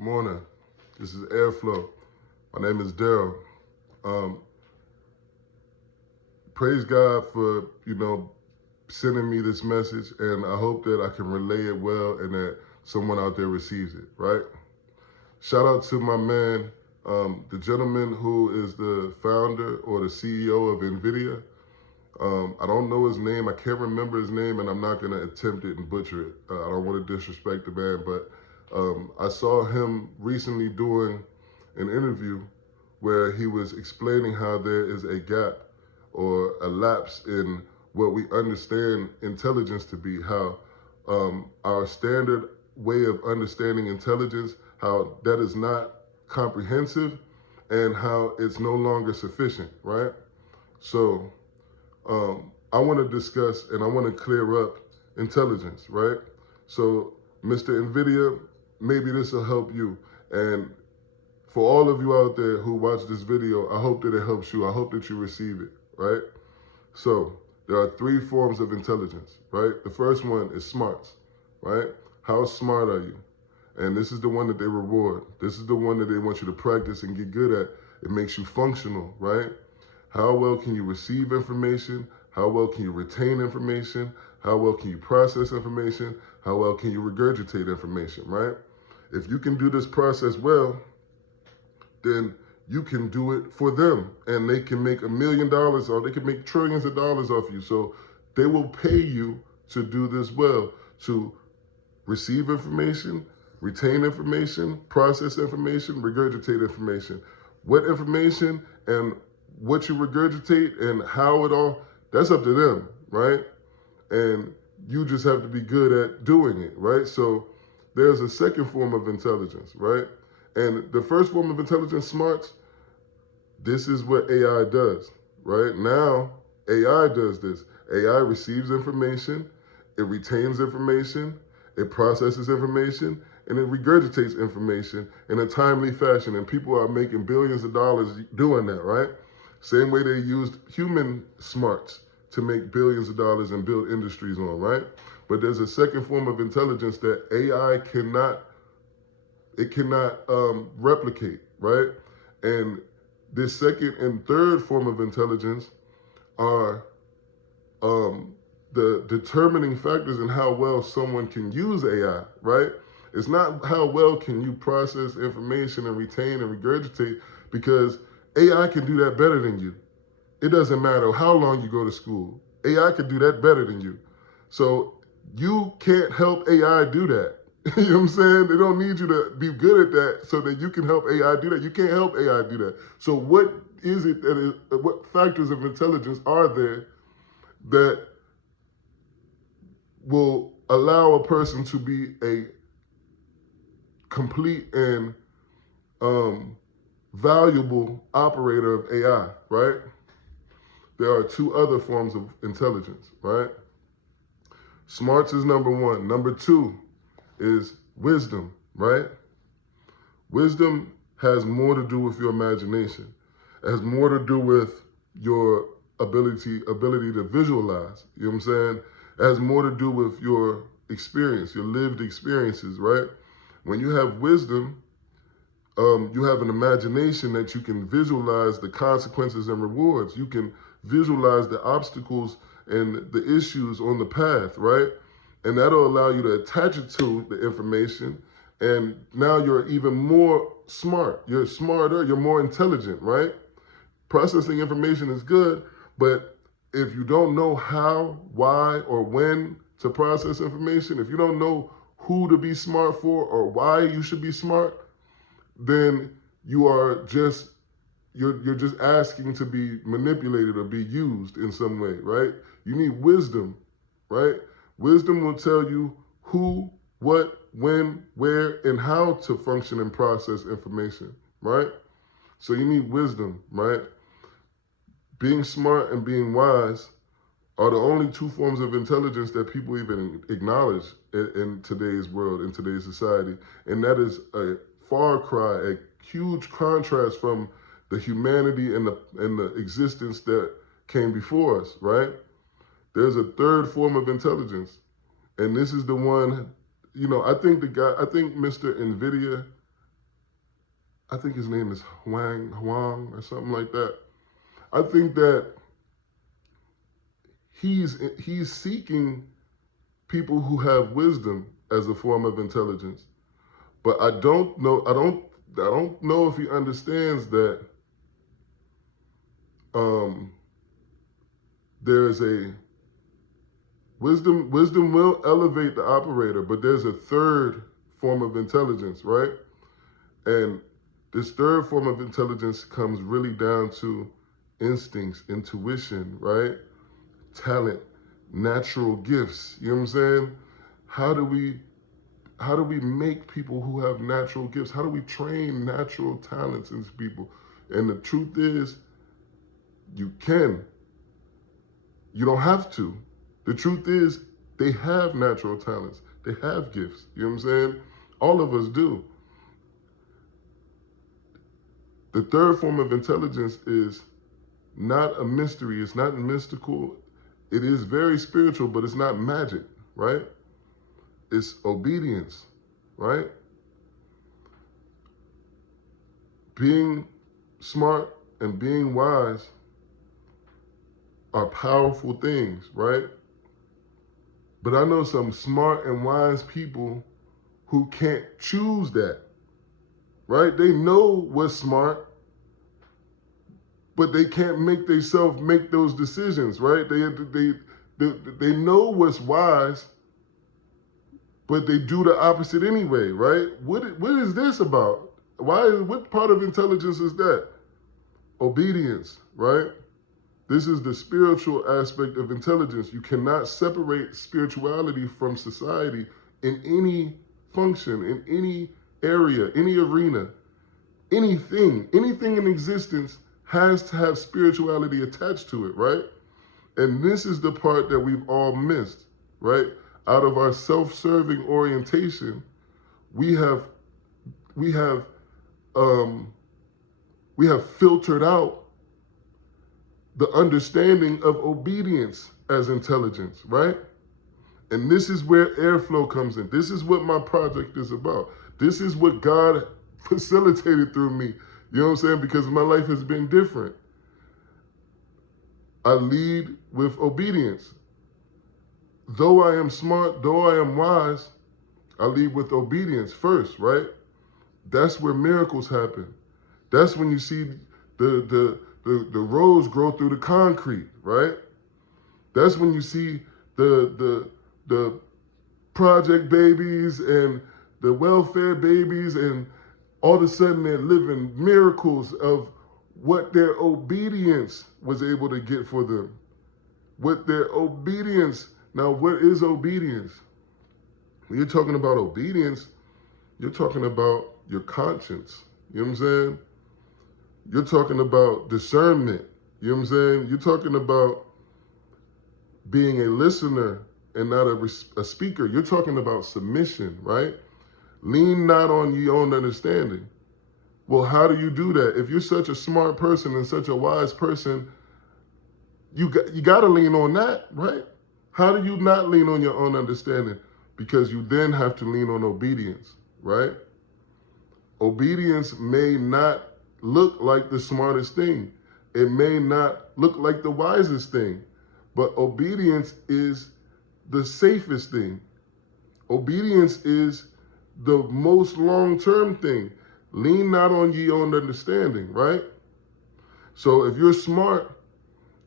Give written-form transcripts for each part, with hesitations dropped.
Morning. This is Airflow. My name is Daryl. Um, Praise God for, sending me this message, and I hope that I can relay it well and that someone out there receives it, right? Shout out to my man, the gentleman who is the founder or the CEO of NVIDIA. I don't know his name. I can't remember his name, and I'm not going to attempt it and butcher it. I don't want to disrespect the man, but I saw him recently doing an interview where he was explaining how there is a gap or a lapse in what we understand intelligence to be, how our standard way of understanding intelligence, how that is not comprehensive and how it's no longer sufficient, right? So I want to discuss and I want to clear up intelligence, right? So, Mr. NVIDIA, maybe this will help you. And for all of you out there who watch this video, I hope that it helps you. I hope that you receive it, right? So, there are three forms of intelligence, right? The first one is smarts, right? How smart are you? And this is the one that they reward. This is the one that they want you to practice and get good at. It makes you functional, right? How well can you receive information? How well can you retain information? How well can you process information? How well can you regurgitate information, right? If you can do this process well, then you can do it for them. And they can make $1 million or they can make trillions of dollars off you. So they will pay you to do this well, to receive information, retain information, process information, regurgitate information. What information and what you regurgitate and how it all, that's up to them, right? And you just have to be good at doing it, right? So there's a second form of intelligence, right? And the first form of intelligence, smarts, this is what AI does, right? Now, AI does this. AI receives information, it retains information, it processes information, and it regurgitates information in a timely fashion. And people are making billions of dollars doing that, right? Same way they used human smarts to make billions of dollars and build industries on, right? But there's a second form of intelligence that AI cannot replicate, right? And this second and third form of intelligence are the determining factors in how well someone can use AI, right? It's not how well can you process information and retain and regurgitate, because AI can do that better than you. It doesn't matter how long you go to school. AI can do that better than you. So you can't help AI do that. You know what I'm saying? They don't need you to be good at that so that you can help AI do that. You can't help AI do that. So what is it that is, what factors of intelligence are there that will allow a person to be a complete and valuable operator of AI, right? There are two other forms of intelligence, right? Smarts is number one. Number two is wisdom, right? Wisdom has more to do with your imagination. It has more to do with your ability to visualize. You know what I'm saying? It has more to do with your experience, your lived experiences, right? When you have wisdom, you have an imagination that you can visualize the consequences and rewards. You can visualize the obstacles and the issues on the path, right? And that'll allow you to attach it to the information. And now you're even more smart. You're smarter, you're more intelligent, right? Processing information is good, but if you don't know how, why, or when to process information, if you don't know who to be smart for or why you should be smart, then you're just asking to be manipulated or be used in some way, right? You need wisdom, right? Wisdom will tell you who, what, when, where, and how to function and process information, right? So you need wisdom, right? Being smart and being wise are the only two forms of intelligence that people even acknowledge in today's world, in today's society. And that is a far cry, a huge contrast from the humanity and the existence that came before us, right? There's a third form of intelligence. And this is the one, I think Mr. NVIDIA I think his name is Huang or something like that. I think that he's seeking people who have wisdom as a form of intelligence. But I don't know if he understands that there's a wisdom will elevate the operator, but there's a third form of intelligence, right? And this third form of intelligence comes really down to instincts, intuition, right? Talent, natural gifts. You know what I'm saying? How do we make people who have natural gifts? How do we train natural talents into people? And the truth is, you can. You don't have to. The truth is, they have natural talents. They have gifts. You know what I'm saying? All of us do. The third form of intelligence is not a mystery. It's not mystical. It is very spiritual, but it's not magic, right? It's obedience, right? Being smart and being wise are powerful things, right? But I know some smart and wise people who can't choose that, right? They know what's smart, but they can't make themselves make those decisions, right? They know what's wise, but they do the opposite anyway, right? What is this about? What part of intelligence is that? Obedience, right? This is the spiritual aspect of intelligence. You cannot separate spirituality from society in any function, in any area, any arena, anything in existence has to have spirituality attached to it, right? And this is the part that we've all missed, right? Out of our self-serving orientation, we have filtered out the understanding of obedience as intelligence, right? And this is where airflow comes in. This is what my project is about. This is what God facilitated through me. You know what I'm saying? Because my life has been different. I lead with obedience. Though I am smart, though I am wise, I lead with obedience first, right? That's where miracles happen. That's when you see the roads grow through the concrete, right? That's when you see the project babies and the welfare babies, and all of a sudden they're living miracles of what their obedience was able to get for them. What their obedience, now what is obedience? When you're talking about obedience, you're talking about your conscience. You know what I'm saying? You're talking about discernment. You know what I'm saying? You're talking about being a listener and not a speaker. You're talking about submission, right? Lean not on your own understanding. Well, how do you do that? If you're such a smart person and such a wise person, you got to lean on that, right? How do you not lean on your own understanding? Because you then have to lean on obedience, right? Obedience may not look like the smartest thing. It may not look like the wisest thing, but obedience is the safest thing. Obedience is the most long-term thing. Lean not on ye own understanding, right? So if you're smart,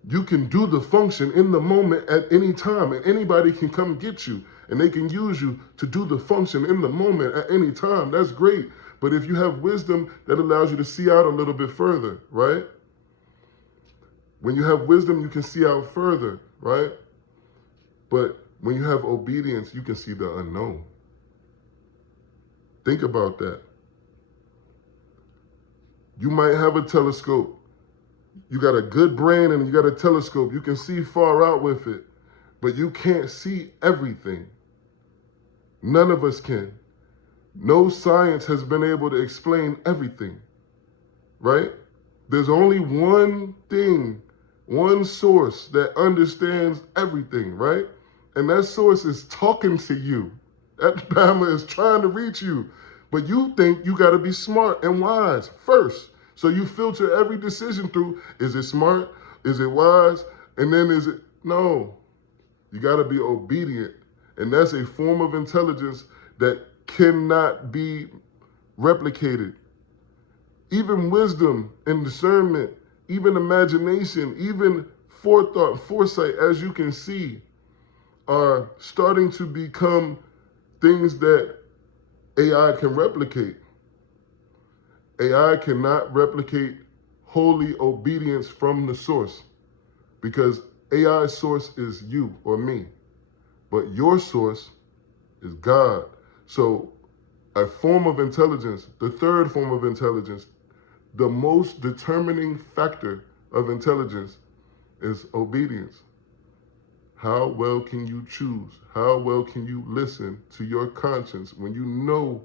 you can do the function in the moment at any time, and anybody can come get you, and they can use you to do the function in the moment at any time. That's great. But if you have wisdom, that allows you to see out a little bit further, right? When you have wisdom, you can see out further, right? But when you have obedience, you can see the unknown. Think about that. You might have a telescope. You got a good brain and you got a telescope. You can see far out with it, but you can't see everything. None of us can. No science has been able to explain everything, right? There's only one thing, one source that understands everything, right? And that source is talking to you. That Bama is trying to reach you. But you think you got to be smart and wise first. So you filter every decision through, is it smart? Is it wise? And then is it, no. You got to be obedient. And that's a form of intelligence that cannot be replicated. Even wisdom and discernment, even imagination, even forethought, foresight, as you can see, are starting to become things that AI can replicate. AI cannot replicate holy obedience from the source, because AI's source is you or me, but your source is God. So a form of intelligence, the third form of intelligence, the most determining factor of intelligence is obedience. How well can you choose? How well can you listen to your conscience when you know,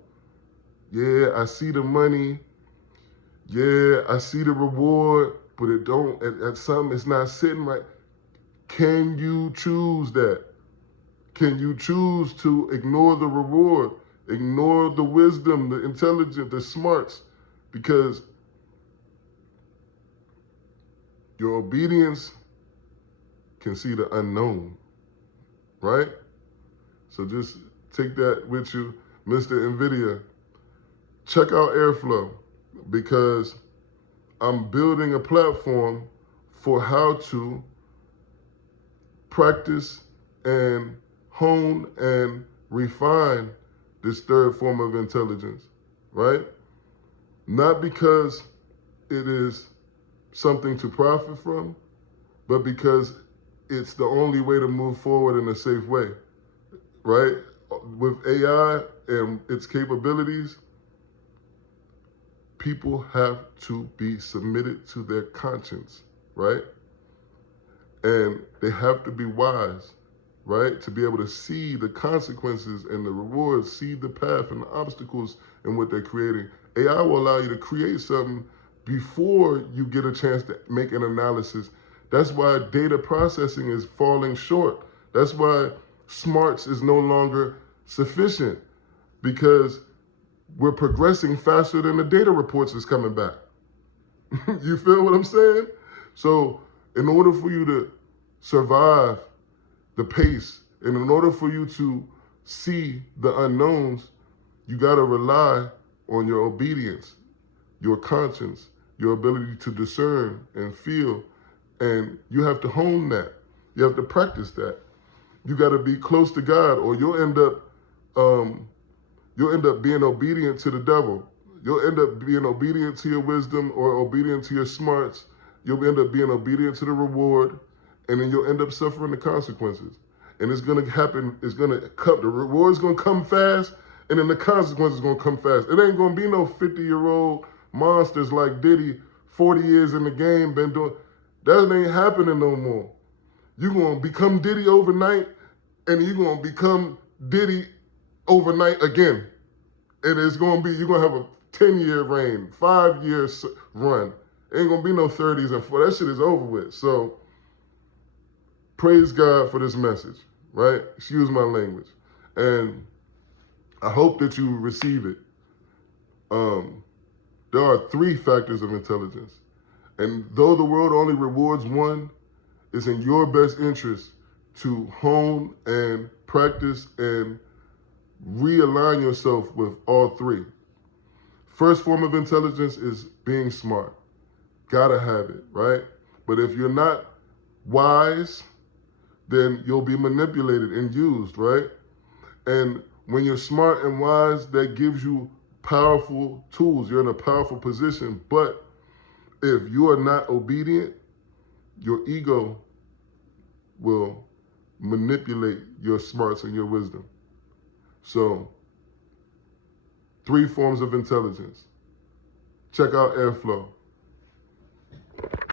yeah, I see the money, yeah, I see the reward, but it don't, at some, it's not sitting right. Can you choose that? Can you choose to ignore the reward, ignore the wisdom, the intelligence, the smarts? Because your obedience can see the unknown, right? So just take that with you, Mr. NVIDIA. Check out Airflow, because I'm building a platform for how to practice and hone and refine this third form of intelligence, right? Not because it is something to profit from, but because it's the only way to move forward in a safe way, right? With AI and its capabilities, people have to be submitted to their conscience, right? And they have to be wise, right? To be able to see the consequences and the rewards, see the path and the obstacles in what they're creating. AI will allow you to create something before you get a chance to make an analysis. That's why data processing is falling short. That's why smarts is no longer sufficient, because we're progressing faster than the data reports is coming back. You feel what I'm saying? So in order for you to survive the pace, and in order for you to see the unknowns, you got to rely on your obedience, your conscience, your ability to discern and feel. And you have to hone that. You have to practice that. You got to be close to God, or you'll end up being obedient to the devil. You'll end up being obedient to your wisdom or obedient to your smarts. You'll end up being obedient to the reward, and then you'll end up suffering the consequences. And it's going to happen. It's going to come. The reward's going to come fast, and then the consequences going to come fast. It ain't going to be no 50-year-old monsters like Diddy, 40 years in the game, been doing. That ain't happening no more. You're going to become Diddy overnight, and you're going to become Diddy overnight again. And it's going to be, you're going to have a 10-year reign, 5-year run. Ain't going to be no 30s and 40s. That shit is over with. So praise God for this message, right? Excuse my language. And I hope that you receive it. There are 3 factors of intelligence. And though the world only rewards one, it's in your best interest to hone and practice and realign yourself with all 3. First form of intelligence is being smart. Gotta have it, right? But if you're not wise, then you'll be manipulated and used, right? And when you're smart and wise, that gives you powerful tools. You're in a powerful position. But if you are not obedient, your ego will manipulate your smarts and your wisdom. So, 3 forms of intelligence. Check out Airflow.